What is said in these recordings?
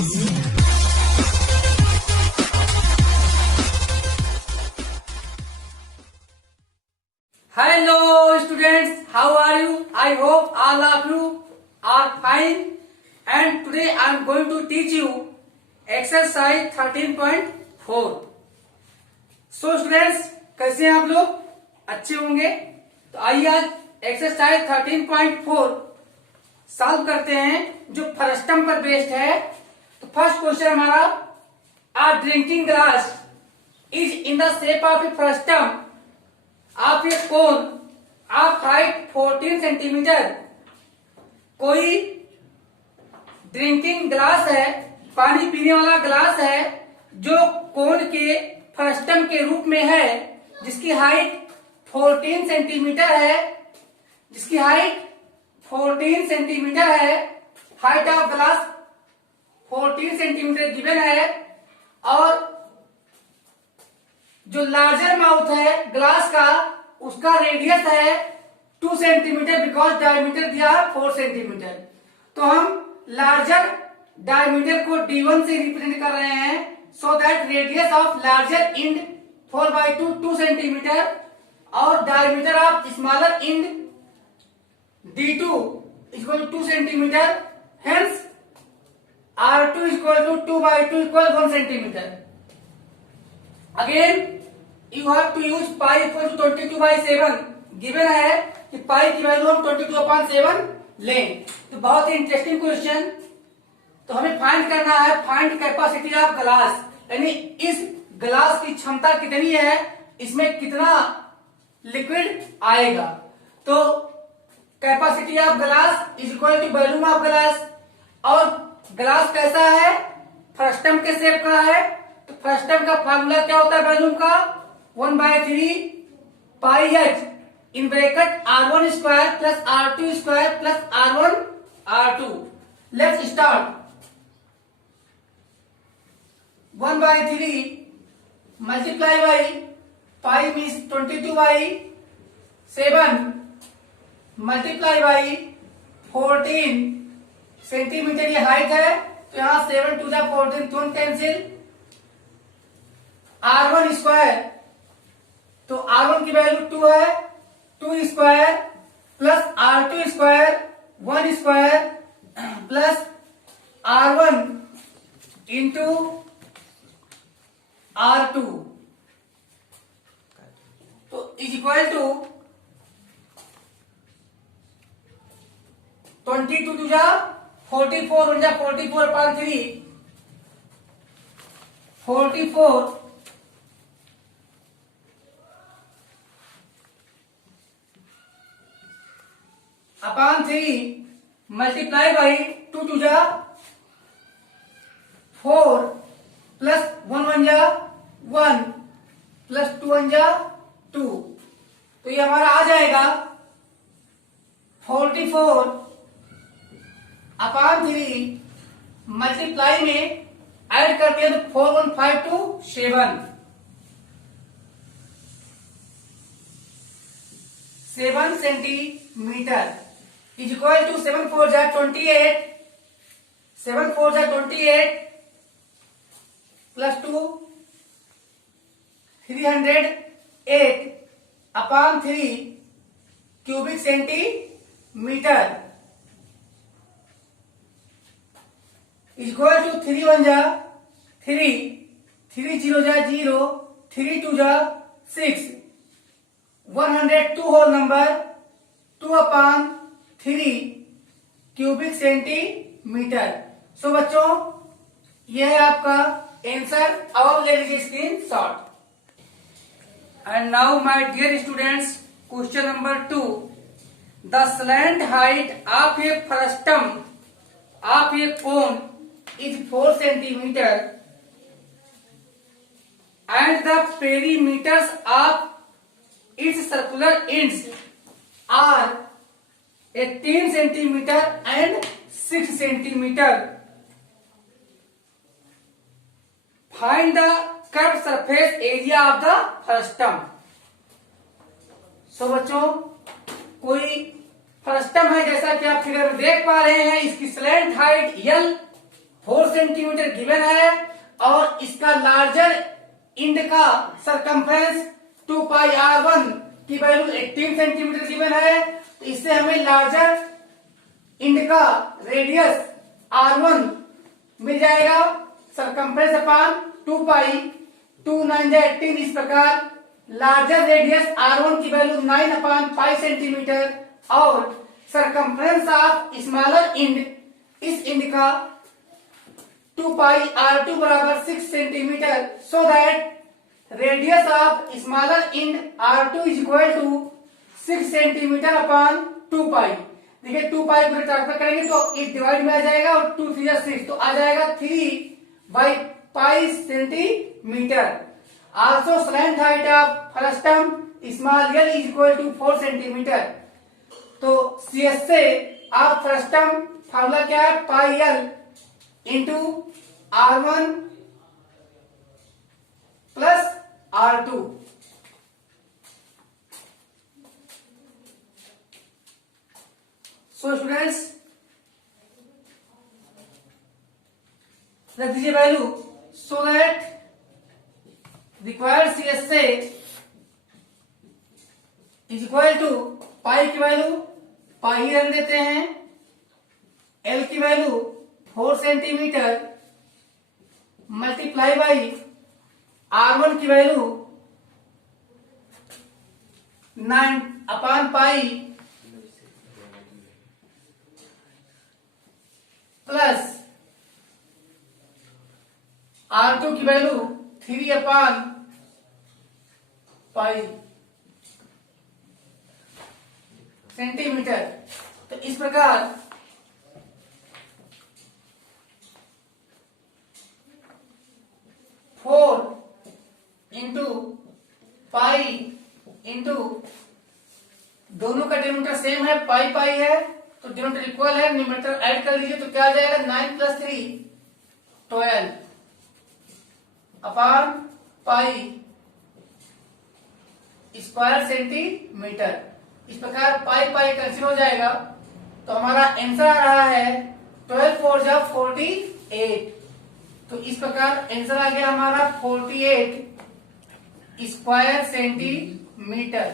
Hello students, how are you? I hope all of you are fine. And today I am going to teach you exercise 13.4. So students, कैसे हैं आप लोग? अच्छे होंगे? तो आइए आज एक्सरसाइज 13.4 सॉल्व करते हैं जो फ्रस्टम पर बेस्ड है। तो फर्स्ट क्वेश्चन हमारा, a drinking glass is in the shape of a frustum आप ये कोन आप हाइट 14 सेंटीमीटर। कोई ड्रिंकिंग ग्लास है, पानी पीने वाला ग्लास है जो कोन के फ्रस्टम के रूप में है, जिसकी हाइट 14 सेंटीमीटर है, जिसकी हाइट 14 सेंटीमीटर है। Height of glass 14 centimetre given है और जो लार्जर माउथ है ग्लास का उसका रेडियस है 2 सेंटीमीटर बिकॉज डायमीटर दिया 4 सेंटीमीटर। तो हम लार्जर डायमीटर को D1 से रिप्रेजेंट कर रहे हैं, so that radius of larger end 4/2 2 centimetre और diameter of smaller end D2 equal 2 centimetre. Hence R2 equal to 2/2 equal 1 centimetre. Again you have to use pi equal to 22/7। Given है कि पाई की value हम 22/7 लें। तो बहुत ही इंटरेस्टिंग क्वेश्चन। तो हमें फाइंड करना है फाइंड कैपेसिटी ऑफ ग्लास, यानी इस ग्लास की क्षमता कितनी है, इसमें कितना लिक्विड आएगा। तो capacity of glass is equal to volume of glass. और ग्लास कैसा है, फ्रस्टम के शेप का है। तो फ्रस्टम का फार्मूला क्या होता है वॉल्यूम का, 1/3 pi H in bracket R1 square plus R2 square plus R1 R2। Let's start. 1/3 multiply by pi means 22/7 multiply by 14 centimetre ये हाइट है। तो यहां 7 2 जा 14 तुरंत कैंसिल। R1 स्क्वायर, तो R1 की वैल्यू 2 है, 2 square plus R2 square 1 square plus R1 into R2 तो इज इक्वल टू 22 2 जा 44 1 जा 44/3 44 अपॉन 3 मल्टीप्लाई बाई 2 2 जा 4 प्लस 1 1 जा 1 प्लस 2 1 जा 2। तो ये हमारा आ जाएगा 44 अपॉन 3 मल्टीप्लाई में ऐड करते हैं तो 4 1 5 2 7 सेंटीमीटर इज इक्वल टू 7 4 जा 28 7 4 जा 28 plus 2 308 upon 3 cubic centimetre is equal to 3 1 जा 3 3 0 जा 0 3 2 जा 6 102 whole number 2 upon 3 cubic centimetre. So बच्चों यह है आपका आंसर। अब ले लीजिए screenshot. And now my dear students, question number 2, the slant height of a frustum of a cone is 4 centimetre and the perimeters of its circular ends are 18 centimeter and 6 centimeter. Find the curved surface area of the frustum. So बच्चों कोई frustum है जैसा कि आप figure में देख पा रहे हैं, इसकी slant height L 4 centimetre given है और इसका लार्जर इंड का सरकमफ्रेंस 2 पाई r1 की वैल्यू 18 सेंटीमीटर गिवन है। तो इससे हमें लार्जर इंड का रेडियस r1 मिल जाएगा सरकमफ्रेंस अपॉन 2 पाई 2 9 18। इस प्रकार लार्जर रेडियस r1 की वैल्यू 9 अपॉन 5 सेंटीमीटर और सरकमफ्रेंस ऑफ स्मॉलर इंड, इस इंड का 2 पाई r2 बराबर 6 centimetre. So that radius of smaller end r2 is equal to 6 centimetre upon 2 pi. देखिए 2 पाई को ट्रांसफर करेंगे तो एक डिवाइड में आ जाएगा और 2 3 6 तो आ जाएगा 3 by pi centimetre. Also slant height of frustum small L is equal to 4 centimetre. तो CS से आप फ्रस्टम फार्मूला क्या है, pi L into r1 plus r2। So students रख दीजिए value so that required CS से इज इक्वल टू पाई की value पाई ही रख देते हैं, एल की value 4 centimetre multiply by r1 की value 9 upon pi plus r2 की वैल्यू 3 अपॉन पाई सेंटीमीटर। तो इस प्रकार फोर इंटू पाई इंटू दोनों का डिनोमिनेटर सेम है, पाई पाई है तो डिनोमिनेटर इक्वल है, न्यूमरेटर ऐड कर लीजिए तो क्या आ जाएगा 9 plus 3 12 upon pi square centimetre. इस प्रकार पाई पाई कैंसिल हो जाएगा तो हमारा आंसर आ रहा है 12 4 जा 48। तो इस प्रकार आंसर आ गया हमारा 48 स्क्वायर सेंटीमीटर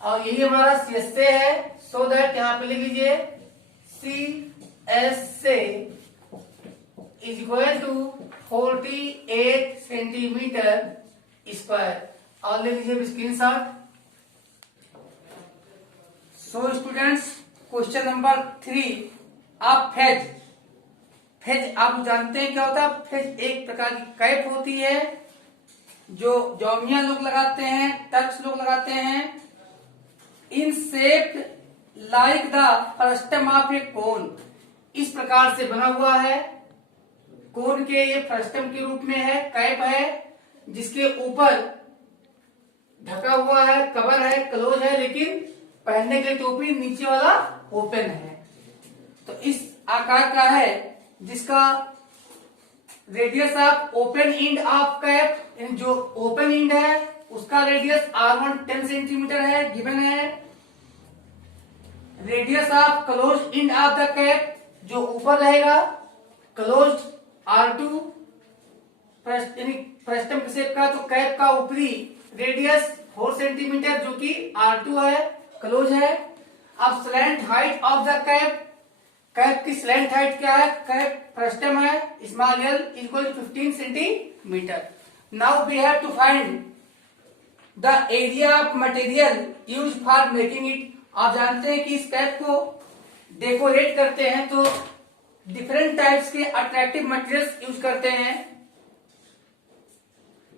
और यही हमारा CS से है। सो दैट यहां पे लिख लीजिए CS से is equal to 48 centimetre square और ले लीजिए screenshot. So students question number 3 आप फेज आप जानते हैं क्या होता है। फेज एक प्रकार की कैप होती है जो जौमिया लोग लगाते हैं, टर्क्स लोग लगाते हैं। In shape like the frustum of a cone, इस प्रकार से बना हुआ है, कोन के ये फ्रस्टम के रूप में है, कैप है जिसके ऊपर ढका हुआ है, कवर है, क्लोज है, लेकिन पहनने के लिए टोपी नीचे वाला ओपन है। तो इस आकार का है जिसका radius of open end of cap, जो ओपन इंड है उसका रेडियस r1 10 सेंटीमीटर है गिवन है। Radius of close end of the cap जो ऊपर रहेगा क्लोज r2 फ्रस्टम शेप का, तो कैप का ऊपरी रेडियस 4 सेंटीमीटर जो कि r2 है, क्लोज है। अब slant height of the cap, cap की स्लैंट हाइट क्या है, कैप फ्रस्टम है small L equal to 15 centimetre. Now we have to find the area of material use for making it. आप जानते हैं कि इस कैप को डेकोरेट करते हैं तो डिफरेंट टाइप्स के अट्रैक्टिव मटेरियल्स यूज करते हैं।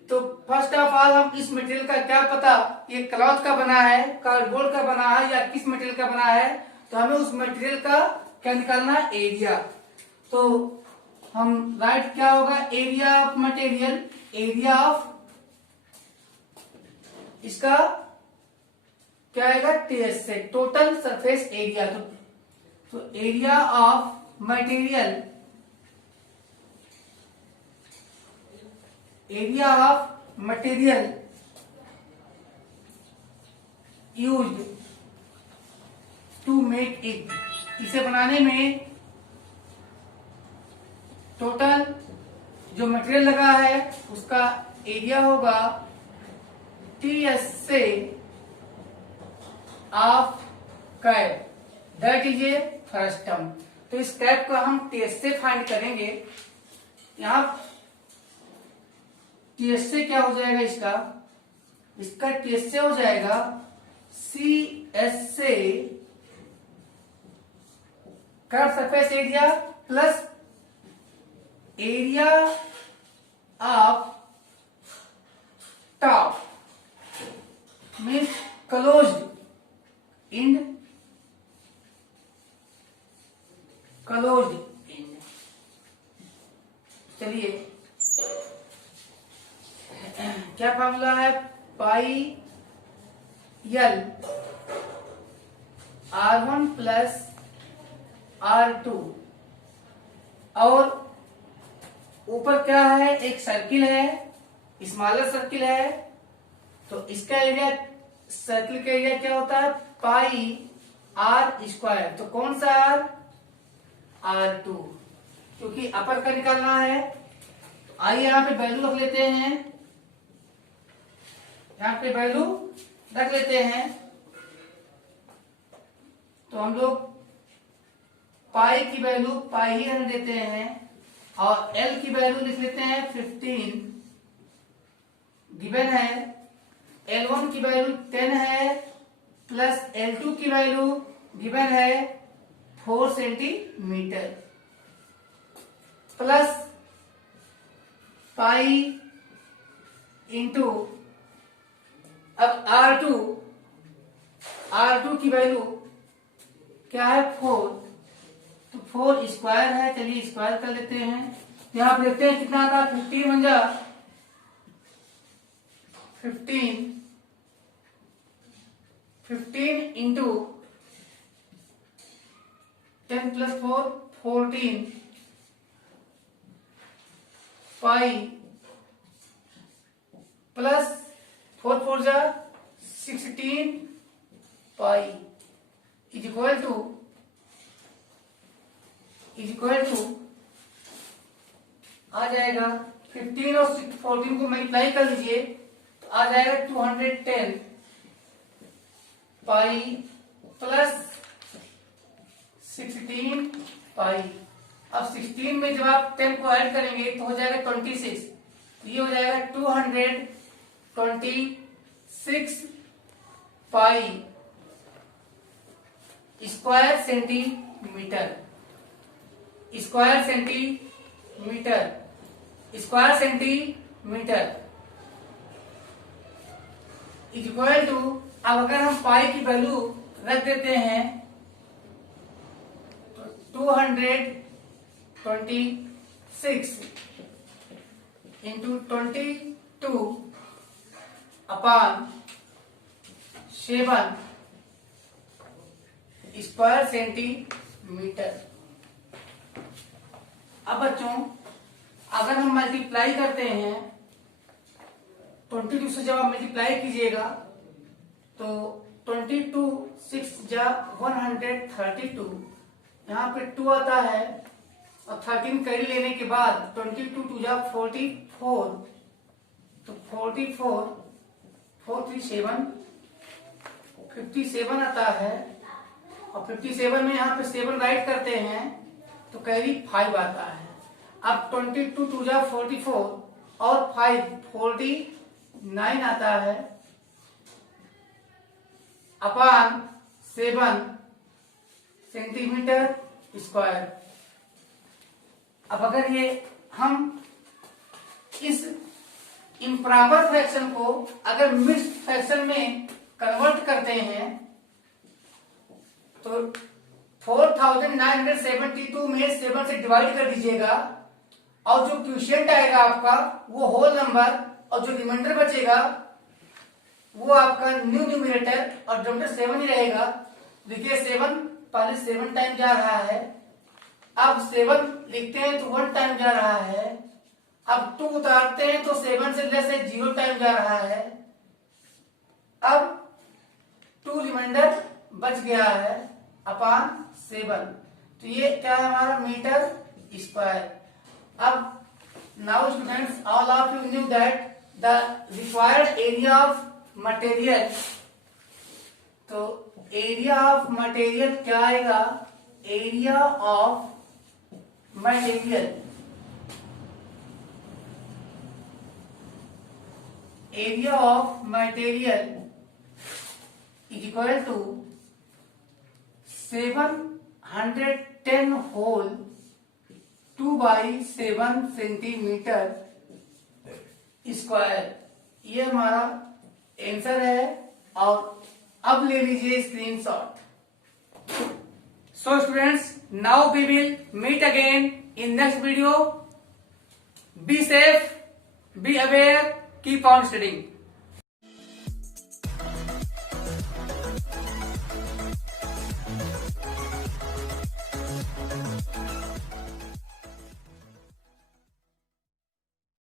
तो फर्स्ट ऑफ ऑल हम इस मटेरियल का क्या पता ये क्लॉथ का बना है, कार्डबोर्ड का बना है या किस मटेरियल का बना है, तो हमें उस मटेरियल का क्या निकालना है, एरिया। तो हम राइट क्या होगा, area of material, area of इसका क्या आएगा TS से, टोटल सरफेस एरिया। तो area of material, area of material used to make it, इसे बनाने में टोटल जो मटेरियल लगा है उसका एरिया होगा TS से of cap, that is a first term. तो इस कैप को हम TS से फाइंड करेंगे। यहां TS से क्या हो जाएगा, इसका TS से हो जाएगा CS से curve surface area plus area of top means closed end, चलिए क्या फॉर्मूला है, pi L R1 plus R2 और ऊपर क्या है, एक सर्किल है, स्मॉलर सर्किल है, तो इसका एरिया, सर्किल का एरिया क्या होता है, पाई R स्क्वायर। तो कौन सा R2, क्योंकि अपर का निकालना है। तो आइए यहाँ पे वैल्यू रख लेते हैं, यहाँ पे वैल्यू रख लेते हैं। तो हम लोग पाई की वैल्यू पाई ही रहने देते हैं और एल की वैल्यू लिख लेते हैं 15 गिवन है। L1 की वैल्यू 10 है प्लस L2 की वैल्यू गिवन है 4 सेंटीमीटर प्लस पाई इंटू, अब R2 की वैल्यू क्या है 4, तो 4 स्क्वायर है, चलिए स्क्वायर कर लेते हैं। यहां पर देखते हैं कितना आता है, 15 बन जा 15 इंटू 10 प्लस 4 14 पाई प्लस 4 4 जा 16 पाई इज इक्वल टू आ जाएगा 15 और 14 को मल्टीप्लाई कर लीजिए तो आ जाएगा 210 पाई प्लस 16 पाई। अब 16 में जब आप 10 को ऐड करेंगे तो हो जाएगा 26, ये हो जाएगा 226 pi square centimetre is equal to, अब अगर हम पाई की वैल्यू रख देते हैं तो 226 इंटू 22 अपॉन 7 स्क्वायर सेंटीमीटर। अब बच्चों अगर हम मल्टीप्लाई करते हैं 22 से जब आप मल्टीप्लाई कीजिएगा तो 22 6 जा 132, यहाँ पे 2 आता है और 13 कैरी लेने के बाद 22 2 जा 44, तो 44 4 3 7 57 आता है और 57 में यहाँ पे 7 राइट करते हैं तो कैरी 5 आता है। अब 22 2 जा 44 और 5 49 आता है अपॉन 7 सेंटीमीटर स्क्वायर। अब अगर ये हम इस इम्प्रॉपर फ्रैक्शन को अगर मिक्स्ड फ्रैक्शन में कन्वर्ट करते हैं तो 4972 में 7 से डिवाइड कर दीजिएगा और जो क्वोशिएंट आएगा आपका वो होल नंबर और जो रिमाइंडर बचेगा वो आपका न्यूमरेटर और डिनोमिनेटर 7 ही रहेगा। देखिए 7 पहले 7 टाइम जा रहा है, अब 7 लिखते हैं तो 1 टाइम जा रहा है, अब 2 उतारते हैं तो 7 से लेस है 0 टाइम जा रहा है, अब 2 रिमाइंडर बच गया है अपॉन 7। तो ये क्या है हमारा मीटर स्क्वायर। अब now students, all of you knew that the required area of material, तो एरिया ऑफ मटेरियल क्या आएगा? Area of material, area of material is equal to 710 whole 2/7 centimetre square. ये हमारा आंसर है। और अब ले लीजिए screenshot. So students, now we will meet again in next video. Be safe, be aware, keep on studying.